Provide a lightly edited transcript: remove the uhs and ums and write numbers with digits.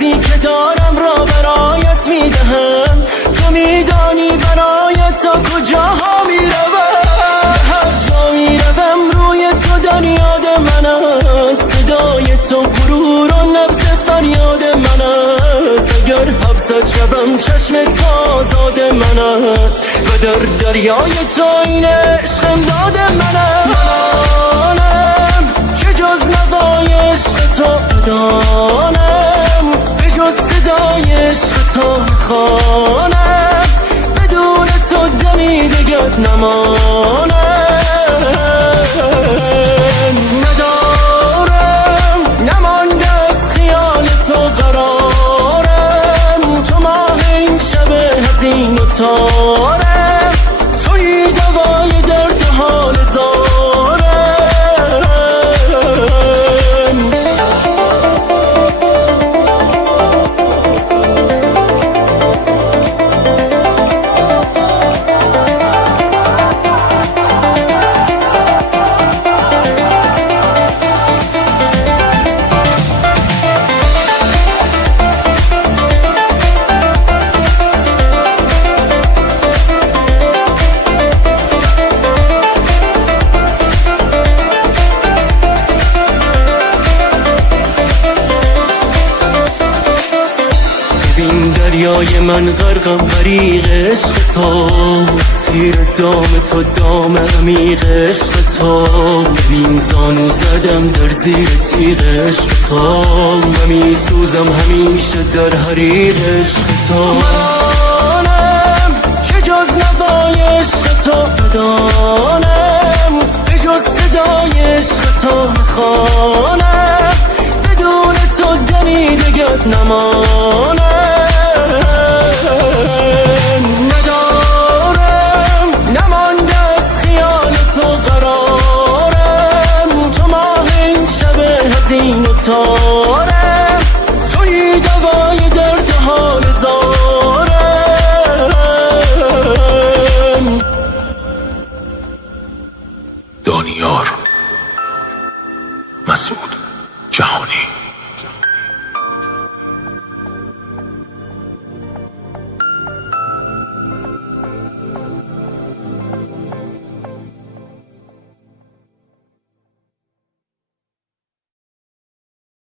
چیزی که دارم را برایت میدهم، تو میدانی برای تا کجاها میروم. هر جا میروم روی تو در یاد من است، صدای تو غرور و نبض فریاد من است. اگر حبست شوم چشم تو آزاد من است و در دریای تو این عشق امداد من است. منم که جز نوای عشق تو ندانم، به جز صدای عشق تو خوانم، بدون تو دمی دگر نمانم. ندارم نمانده از خیال تو قرارم، تو ماه این شب حزین و تارم، توی دوای درد و حال زارم. ببین دریای من غرقم غریق عشق تو، سیر دام تو دام عمیق عشق تو. ببین زانو زدم در زیر تیغ عشق تو، همی سوزم همیشه در حریق عشق تو. منم که جز نوای عشق تو ندانم، به جز صدای عشق تو نخوانم، بدون تو دمی دگر نمانم. ندارم نمانده از خیال تو قرارم، تو ماه این شب حزین و تارم،